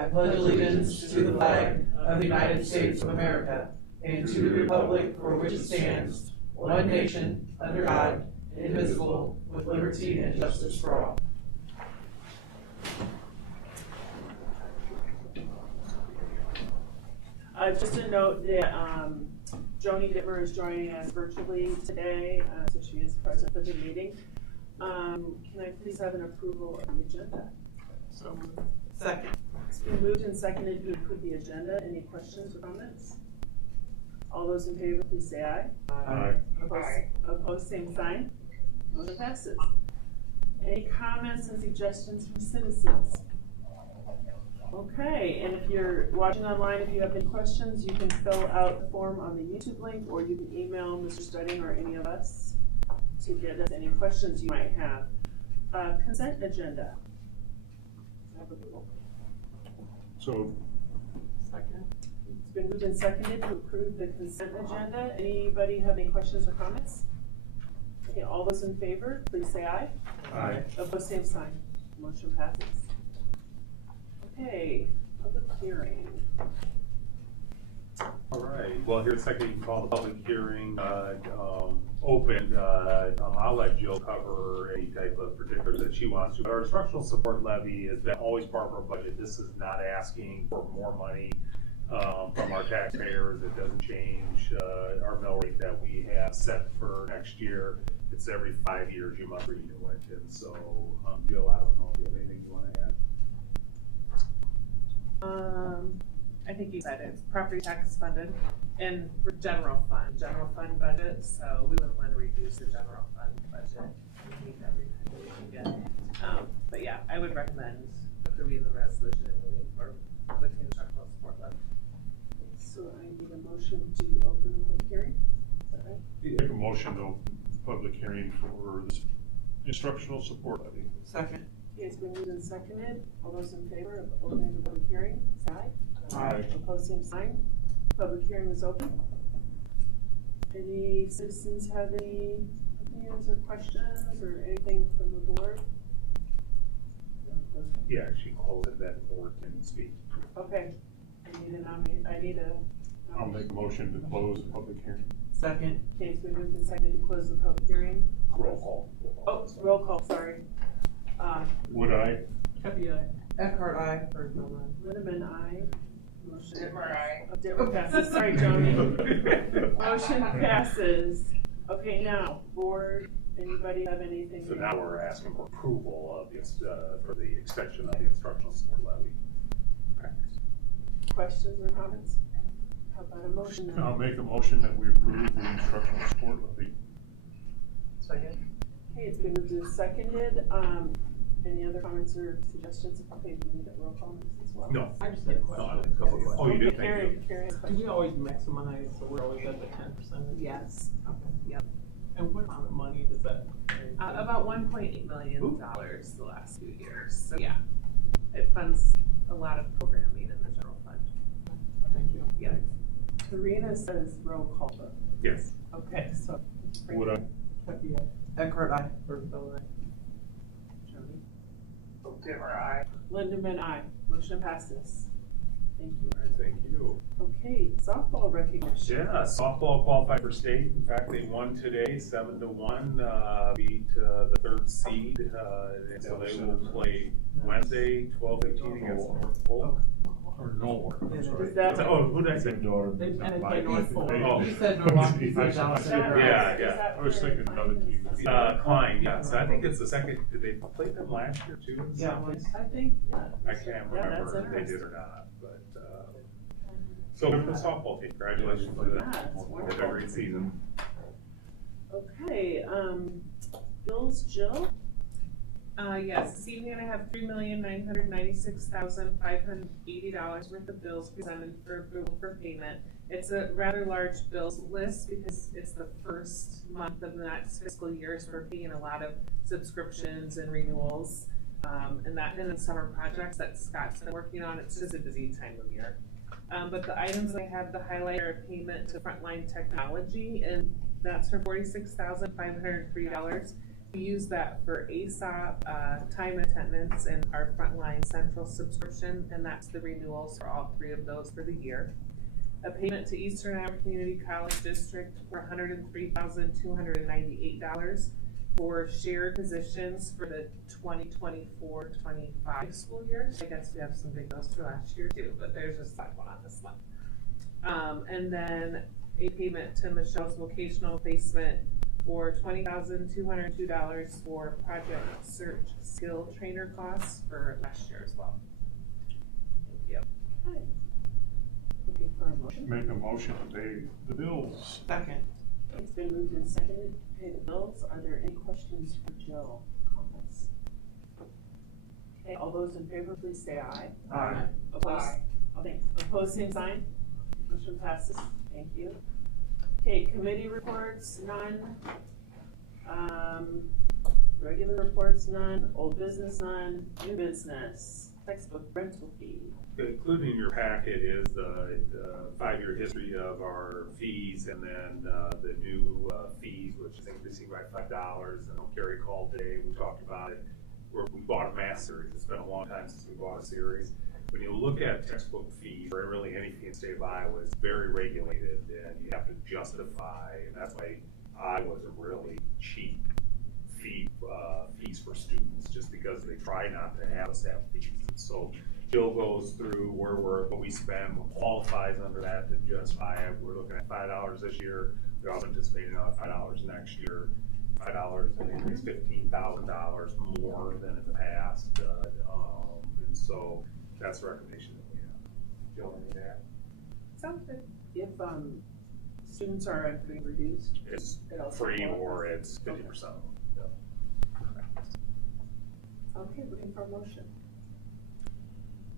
I pledge allegiance to the flag of the United States of America and to the republic for which it stands, one nation, under God, indivisible, with liberty and justice for all. Just a note that Joni Dittmer is joining us virtually today, so she is present for the meeting. Can I please have an approval of the agenda? So, second. It's been moved and seconded to approve the agenda. Any questions or comments? All those in favor, please say aye. Aye. Opposed, same sign. Motion passes. Any comments and suggestions from citizens? Okay, and if you're watching online, if you have any questions, you can fill out the form on the YouTube link, or you can email Mr. Studding or any of us to get us any questions you might have. Consent agenda. So, Second. It's been moved and seconded to approve the consent agenda. Anybody have any questions or comments? Okay, all those in favor, please say aye. aye. Opposed, same sign. Motion passes. Okay, public hearing. All right, well, here's a second, you can call the public hearing open. I'll let Jill cover any type of particulars that she wants to. But our instructional support levy has been always part of our budget. This is not asking for more money from our taxpayers. It doesn't change our mill rate that we have set for next year. It's every 5 years you must renew it. And so, Jill, I don't know if you have anything you want to add. I think you said it's property tax funded and for general fund budget, so we wouldn't want to reduce the general fund budget. We need everything that we can get. But yeah, I would recommend approving the resolution and moving forward with the instructional support levy. So I need a motion to open the public hearing. Is that right? Make a motion to open the public hearing for this instructional support levy. Second. Okay, it's been moved and seconded. All those in favor of opening the public hearing, say aye. Aye. Opposed, same sign. Public hearing is open. Any citizens have any opinions or questions or anything from the board? Yeah, she closed it, that the board can speak. Okay. I need a. I'll make a motion to close the public hearing. Second. Okay, it's been moved and seconded to close the public hearing. Roll call. Oh, roll call, sorry. Would I? Eckhart, aye. Lindemann, aye. Motion. Dittmer, aye. Oh, Dittmer passes. Sorry, Joni. Motion passes. Okay, now, board, anybody have anything? So now we're asking for approval of this, for the extension of the instructional support levy. Questions or comments? How about a motion then? I'll make a motion that we approve the instructional support levy. Second. Okay, it's been moved and seconded. Any other comments or suggestions? Okay, do we need a roll call on this as well? No. I just had a question. Oh, you do, Okay, thank you. Carrie has a Do question. we always maximize, so we're always at the 10%? Yes. Okay. Yep. And what amount of money does that? About $1.8 million the last few years. So yeah, it funds a lot of programming in the general fund. Thank you. Yeah. Karina says roll call vote. Yes. Okay, so. Would I? Eckhart, aye. Joni. Dittmer, aye. Lindemann, aye. Motion passes. Thank you. Thank you. Okay, softball recognition. Yeah, softball qualified for state. In fact, they won today, 7-1, beat the third seed. And so they will play Wednesday, 12:15 against North Polk. Or Norwood, I'm sorry. Is that- Oh, who did I say? And they play North Polk. Oh. You said Milwaukee, you said Dallas. Yeah. I was thinking another team. Klein, yeah, so I think it's the second, did they play them last year too? in Yeah. some ways? I think, yeah. I can't Yeah, that's remember if they did interesting. or not, but, so good for the softball team, congratulations to them. Yeah, it's They had a wonderful. great season. Okay, bills, Jill? Yes, this evening I have $3,996,580 worth of bills presented for approval for payment. It's a rather large bills list because it's the first month of the next fiscal year, so we're paying a lot of subscriptions and renewals. And the summer projects that Scott's been working on. It's just a busy time of year. But the items I have to highlight are payment to Frontline Technology, and that's for $46,503. We use that for ASOP, time and attendance, and our frontline central subscription, and that's the renewals for all three of those for the year. A payment to Eastern Iowa Community College District for $103,298 for shared positions for the 2024-25 school year. I guess we have some big bills for last year too, but there's just that one on this one. And then a payment to Michelle's vocational placement for $20,202 for project search skill trainer costs for last year as well. Thank you. Okay. Looking for a motion. Make a motion to pay the bills. Second. It's been moved and seconded to pay the bills. Are there any questions for Jill? Comments? Okay, all those in favor, please say aye. Aye. Opposed? Oh, thanks. Opposed, same sign. Motion passes. Thank you. Okay, committee reports, none. Regular reports, none. Old business, none. New business. Textbook rental fee. Included in your packet is the 5-year history of our fees, and then the new fees, which is increasing by $5. And Carrie called today, we talked about it. We bought a math series. It's been a long time since we bought a series. When you look at textbook fees, or really any fee in the state of Iowa, it's very regulated, and you have to justify, and that's why Iowa's a really cheap fees for students, just because they try not to have us have fees. So Jill goes through what we spend, what qualifies under that to justify it. We're looking at $5 this year. We're also anticipating another $5 next year. $5, I think it's $15,000 more than in the past. And so that's the recommendation that we have. Jill, any of that? Sounds good. If students are being reduced, It's it also free qualifies. or it's 50%. Okay, looking for a motion.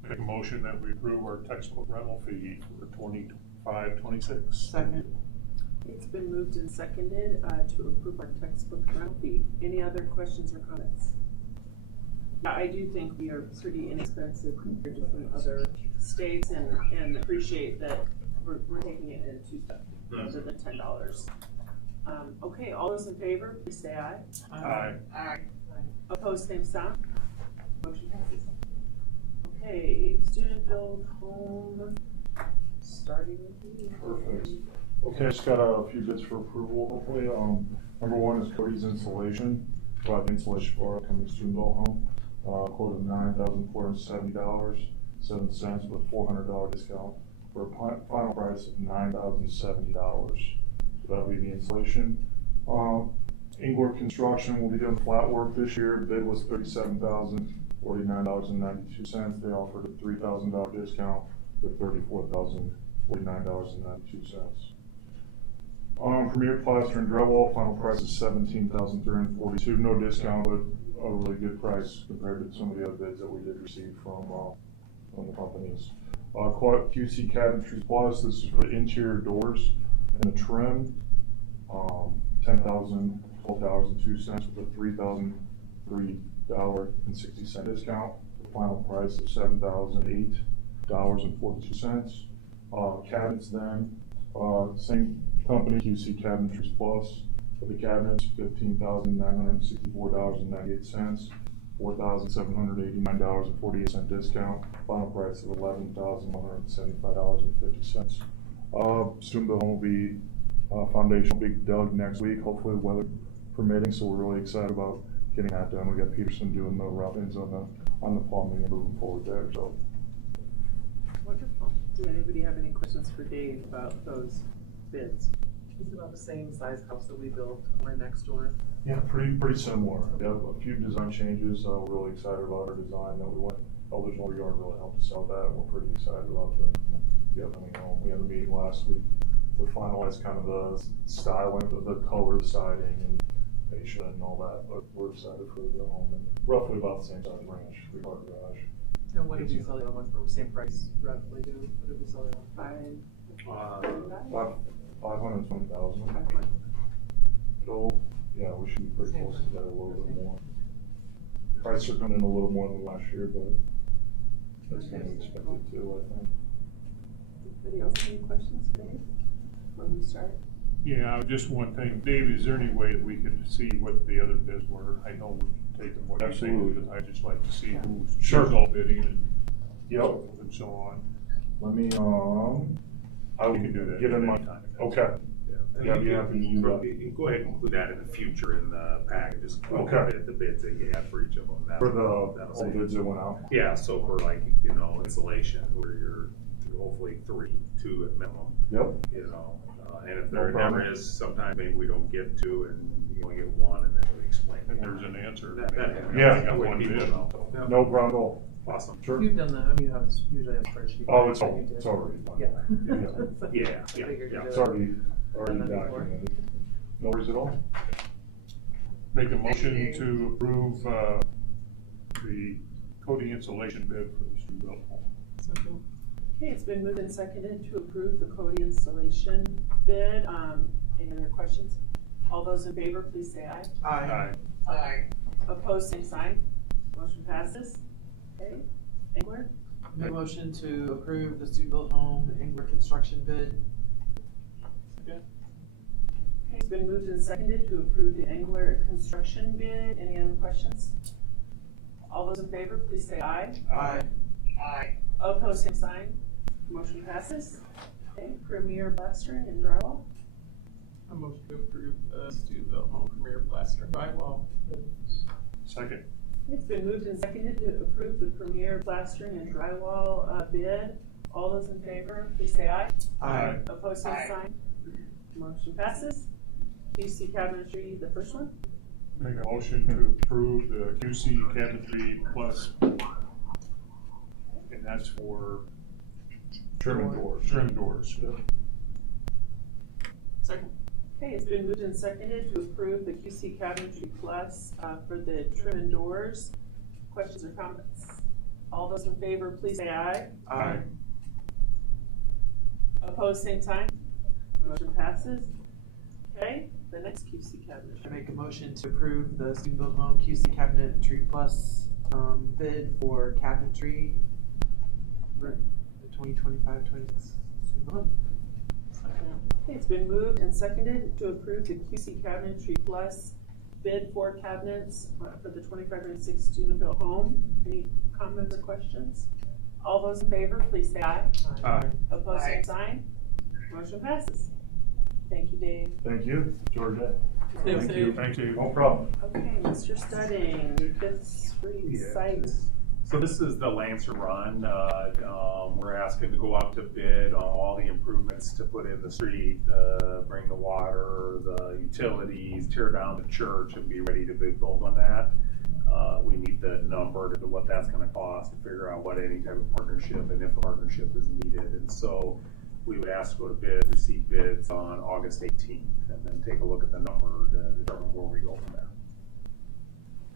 Make a motion that we approve our textbook rental fee for 25-26. Second. It's been moved and seconded to approve our textbook rental fee. Any other questions or comments? Now, I do think we are pretty inexpensive compared to some other states, and appreciate that we're taking it in 2 steps rather than $10. Okay, all those in favor, please say aye. Aye. Aye. Opposed, same sign. Motion passes. Okay, student build home, starting with you. Perfect. Okay, I just got a few bids for approval, hopefully. Number one is Cody's Insulation, provide insulation for our upcoming student built home. Quote of $9,470.07 with $400 discount for a final price of $9,070. So that'll be the insulation. Ingler Construction will be doing flat work this year. Bid was $37,049.92. They offered a $3,000 discount with $34,049.92. Premier Plaster and Drywall, final price is $17,342. No discount, but a really good price compared to some of the other bids that we did receive from the companies. QC Cabinetry Plus, this is for the interior doors and the trim. $10,012.02 with a $3,003.60 discount. The final price of $7,008.42. Cabinets then, same company, QC Cabinetry Plus. For the cabinets, $15,964.98, $4,789.48 discount. Final price of $11,175.50. Soon the home will be foundation will be dug next week, hopefully weather permitting. So we're really excited about getting that done. We got Peterson doing the rough-ins on the plumbing and moving forward there. So. Wonderful. Does anybody have any questions for Dave about those bids? Is it about the same size house that we built right next door? Yeah, pretty similar. We have a few design changes. We're really excited about our design that we went. Eligible Yard really helped us out that. We're pretty excited about the upcoming home. We had a meeting last week to finalize kind of the styling, the color, the siding, and fascia and all that. But we're excited for the home. And roughly about the same size range, 3-car garage. And what did we sell it on? What same price roughly do? What did we sell it on? $520,000. So yeah, we should be pretty close to that, a little bit more. Prices are coming in a little more than last year, but that's kind of expected too, I think. Anybody else have any questions for Dave before we start? Yeah, just one thing, Dave, is there any way that we could see what the other bids were? I know we've taken what you're saying, Absolutely. but I'd just like to see who's Sure. all bidding and Yep. so forth and so on. Let me, I will We can do that get in my, anytime. okay. Yeah, I'd be happy to do that. You can go ahead and include that in the future in the package, just include Okay. the bids that you have for each of them. For That'll the save- bids that went out. Yeah, so for like, installation, where you're hopefully two at minimum, Yep. and if No there never problem. is, sometimes maybe we don't get to, and you only get one, and then we explain. And there's an answer. That happens. Yeah. I got one People bid. know. Yeah. No problem at all. Awesome. Sure. You've done that, I mean, you have, usually have a spreadsheet. Oh, it's that all, you did. it's already done. Yeah. Yeah, Figured yeah. you'd It's do it. already Done that before. documented. No worries at all. Make a motion to approve, the Cody installation bid for the street belt home. Okay, it's been moved and seconded to approve the Cody installation bid. Any other questions? All those in favor, please say aye. Aye. Aye. Opposed, same sign. Motion passes. Okay, Engler? Make a motion to approve the student-built home Engler construction bid. Okay, it's been moved and seconded to approve the Engler construction bid. Any other questions? All those in favor, please say aye. Aye. Aye. Opposed, same sign. Motion passes. Okay, Premier Plastering and Drywall. A motion to approve the student-built home Premier Plaster drywall. Second. It's been moved and seconded to approve the Premier Plastering and Drywall bid. All those in favor, please say aye. Aye. Opposed, same sign. Motion passes. QC Cabinetry, the first one. Make a motion to approve the QC cabinetry plus, and that's for Trim and doors. trim doors. Second. Okay, it's been moved and seconded to approve the QC Cabinetry Plus for the trim and doors. Questions or comments? All those in favor, please say aye. Aye. Opposed, same sign. Motion passes. Okay, the next QC I Cabinetry. make a motion to approve the student-built home QC Cabinetry Plus bid for cabinetry for the 2025-26 student-built home. Okay, it's been moved and seconded to approve the QC Cabinetry Plus bid for cabinets for the 25-26 student-built home. Any comments or questions? All those in favor, please say aye. Aye. Opposed, same sign. Motion passes. Thank you, Dave. Thank you, Georgette. Thank you. Thank you. No problem. Okay, Mr. Studding, Fifth Street Yeah. site. So this is the Lancer Run. We're asking to go out to bid on all the improvements to put in the street, bring the water, the utilities, tear down the church and be ready to build on that. We need the number to what that's gonna cost to figure out what any type of partnership and if a partnership is needed. And so we would ask to go to bid, receive bids on August 18th, and then take a look at the number to determine where we go from there.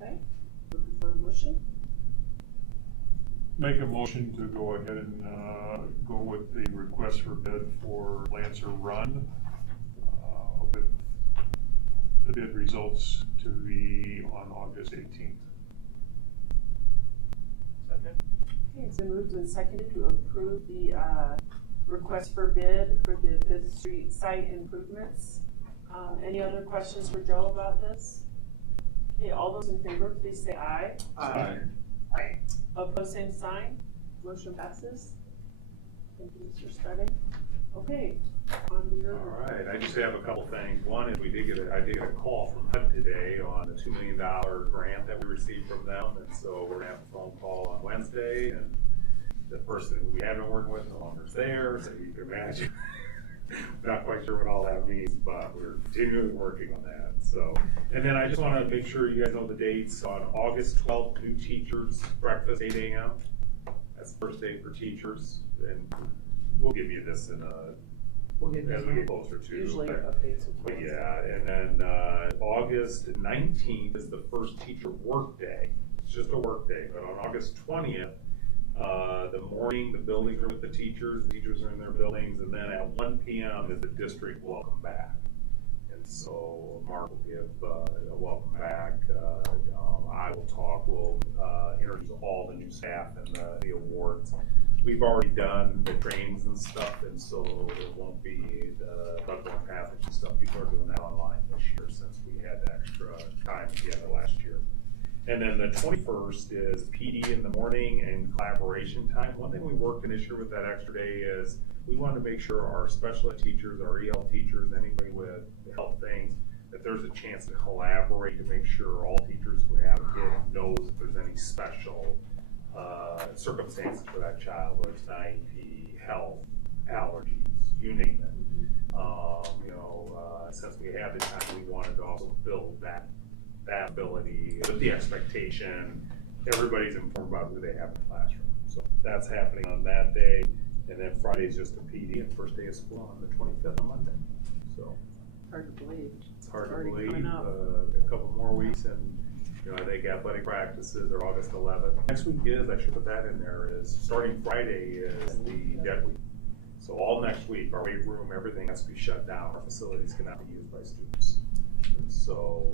Okay, looking for a motion. Make a motion to go ahead and, go with the request for bid for Lancer Run, with the bid results to be on August 18th. Okay, it's been moved and seconded to approve the request for bid for the Fifth Street site improvements. Any other questions for Joe about this? Okay, all those in favor, please say aye. Aye. Opposed, same sign. Motion passes. Thank you, Mr. Studding. Okay, on to your. All right, I just have a couple things. One is I did get a call from HUD today on the $2 million grant that we received from them. And so we're gonna have a phone call on Wednesday, and the person we have been working with no longer is there, so you can imagine. Not quite sure what all that means, but we're continually working on that. So, and then I just wanna make sure you guys know the dates. On August 12th, new teachers breakfast, 8 a.m. That's the first day for teachers, and we'll give you this in We'll get as we get closer to. usually but- updates. But yeah, and then August 19th is the first teacher work day. It's just a work day, but on August 20th, the morning, the buildings are with the teachers are in their buildings, and then at 1 p.m. is the district welcome back. And so Mark will give a welcome back. I will talk, we'll introduce all the new staff and the awards. we've already done the trainings and stuff, and so it won't be the bloodborne pathogen and stuff. People are doing that online this year since we had extra time at the end of last year. And then the 21st is PD in the morning and collaboration time. One thing we worked in this year with that extra day is we wanted to make sure our special ed teachers, our EL teachers, anybody with health things, that there's a chance to collaborate to make sure all teachers who have a kid knows if there's any special circumstances for that child, whether it's an IEP, health, allergies, you name it. Since we had the time, we wanted to also build that ability with the expectation everybody's informed about who they have in the classroom. So that's happening on that day, and then Friday's just a PD and first day of school on the 25th on Monday. So Hard to believe. it's hard to Already believe. coming up. A couple more weeks, and I think athletic practices are August 11th. Next week is, I should put that in there, is starting Friday is the dead week. So all next week, our weight room, everything has to be shut down. Our facilities cannot be used by students. And so,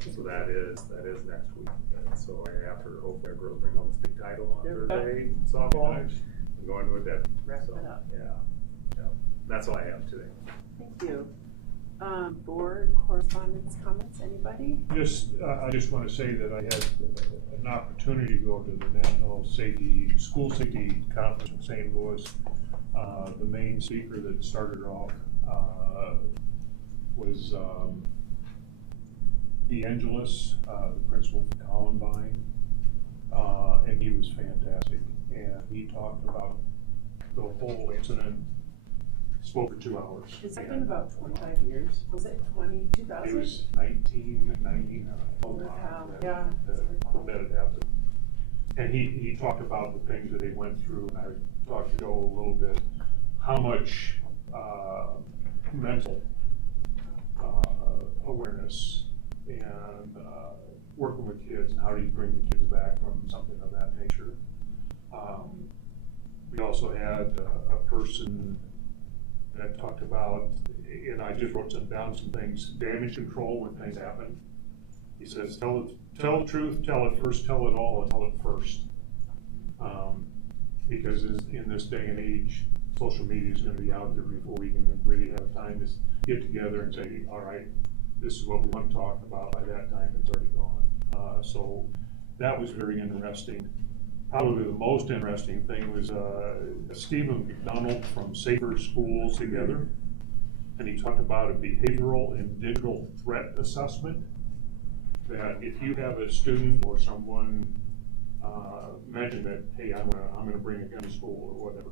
so that is next week. And so after, hopefully our girls bring home this big title on Thursday, softball, and go into a dead week. Wrap So, it up. yeah. That's all I have today. Thank you. Board correspondence, comments, anybody? I just want to say that I had an opportunity to go to the National School Safety Conference in St. Louis. The main speaker that started off was DeAngelis, the principal for Columbine, and he was fantastic. And he talked about the whole incident. Spoke for 2 hours. It's been about 25 years. Was it 2000? It was 1999. Wow, yeah. That had happened. And he talked about the things that they went through, and I talked to Joe a little bit, how much mental awareness and working with kids, and how do you bring the kids back from something of that nature. We also had a person that talked about, and I just wrote down some things, damage control when things happen. He says, tell the truth, tell it first, tell it all, and tell it first. Because in this day and age, social media is going to be out there before we can really have time to get together and say, all right, this is what we want to talk about. By that time, it's already gone. So that was very interesting. Probably the most interesting thing was Stephen McDonald from Safer Schools Together, and he talked about a behavioral and digital threat assessment, that if you have a student or someone mention that, hey, I'm gonna bring a gun to school or whatever,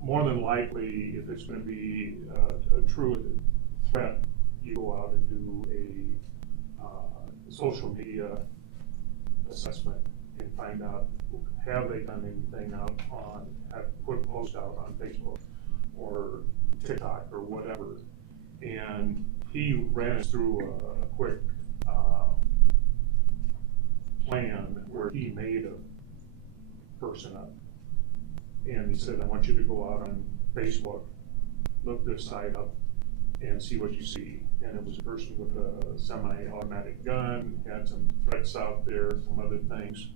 more than likely, if it's going to be a true threat, you go out and do a social media assessment and find out, have they done anything have put posts out on Facebook or TikTok or whatever. And he ran us through a quick plan where he made a person up. And he said, I want you to go out on Facebook, look this site up, and see what you see. And it was a person with a semi-automatic gun, had some threats out there, some other things.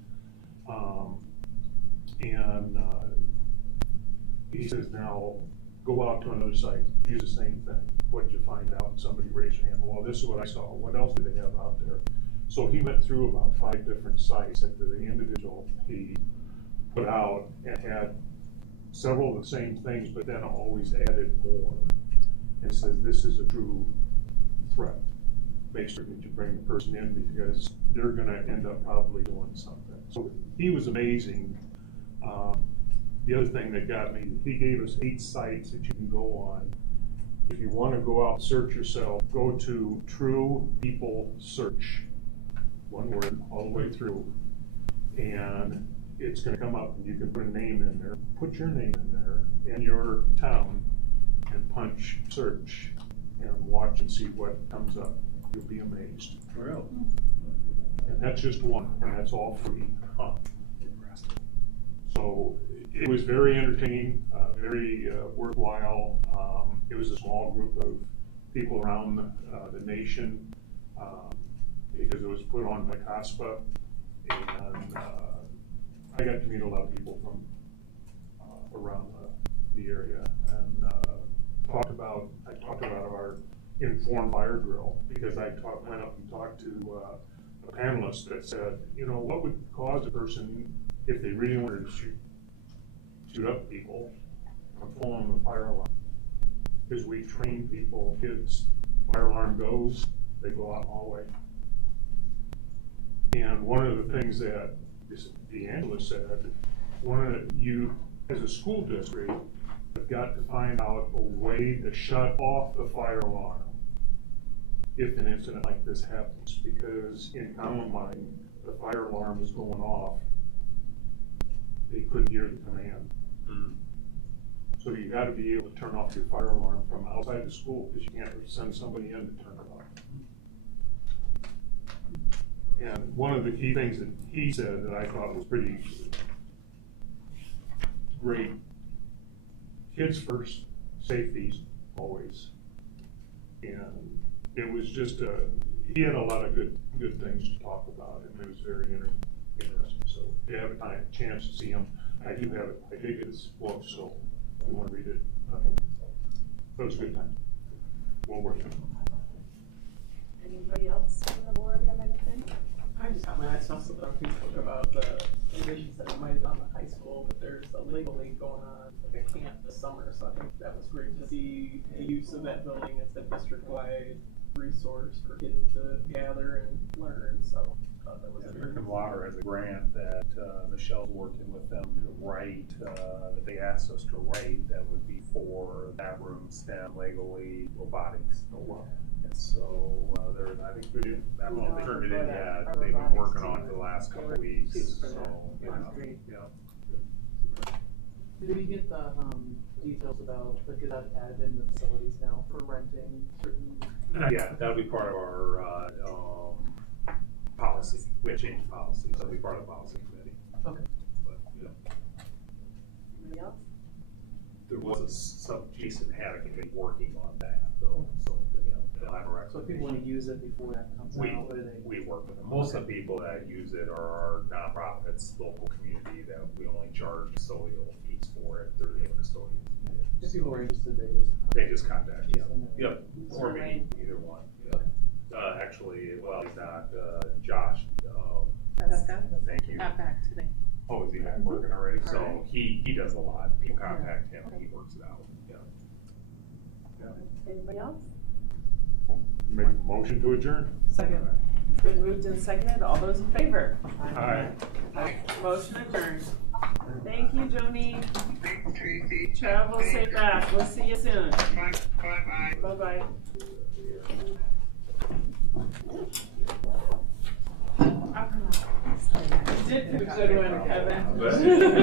He says, now go out to another site, use the same thing. What did you find out? Somebody raised their hand. Well, this is what I saw. What else do they have out there? So he went through about 5 different sites that the individual he put out and had several of the same things, but then always added more. And says, this is a true threat. Make sure that you bring the person in because they're going to end up probably doing something. So he was amazing. The other thing that got me, he gave us 8 sites that you can go on. If you want to go out and search yourself, go to True People Search, one word, all the way through. And it's going to come up and you can put a name in there. Put your name in there and your town and punch search and watch and see what comes up. You'll be amazed. Really? And that's just one, and that's all free. So it was very entertaining, very worthwhile. It was a small group of people around the nation because it was put on by COSPA, and I got to meet a lot of people from around the area, and I talked about our informed fire drill, because I went up and talked to a panelist that said, you know, what would cause a person, if they really wanted to shoot up people, from pulling the fire alarm? Because we train people, kids, fire alarm goes, they go out in the hallway. And one of the things that D'Angelo said, you, as a school district, have got to find out a way to shut off the fire alarm if an incident like this happens, because in Columbine, the fire alarm was going off. They couldn't hear the command. So you gotta be able to turn off your fire alarm from outside the school, because you can't send somebody in to turn it off. And one of the key things that he said that I thought was pretty great, kids first, safeties always. And it was just he had a lot of good things to talk about, and it was very interesting. So if you have a chance to see him, I do have it. I think it's book, so if you want to read it, it was a good time. Well worth it. Anybody else on the board have anything? I just got my eyes on something on Facebook about the innovations that might have done the high school, but there's a Lego League going on like a camp this summer, so I think that was great to see the use of that building as a district-wide resource for kids to gather and learn, so I thought that was American Water has a grant that Michelle's working with them to write, that they asked us to write, that would be for lab room, STEM, Lego League, robotics. And so I think I don't know if they turned it in yet, they've been working on it for the last couple of weeks, so, you know, yeah. Did we get the details about, like, is that added in the facilities now for renting certain? Yeah, that'll be part of our policy. We have changed policy, so it'll be part of the policy committee. Okay. But, you know, Anybody else? there was Jason had a committee working on that, though, so, you know, they'll have a record. So if people want to use it before that comes out, what do they? We work with them. Most of the people that use it are our nonprofits, local community, that we only charge custodial fees for it. They're the custodians. If people are interested, They just contact, yeah. Jason. Yep, or me, Right. either one. Yeah. Actually, well, he's not, Josh, Jessica? thank you. Got back today. Oh, is he back working already? So he does a lot. People contact him, he works it out, yeah. Anybody else? Make a motion to adjourn. Second. It's been moved and seconded. All those in favor? Aye. Motion adjourned. Thank you, Joni. Thanks, Tracy. Travel safe back. We'll see you soon. Bye-bye. Bye-bye. Did pick a good one, Kevin.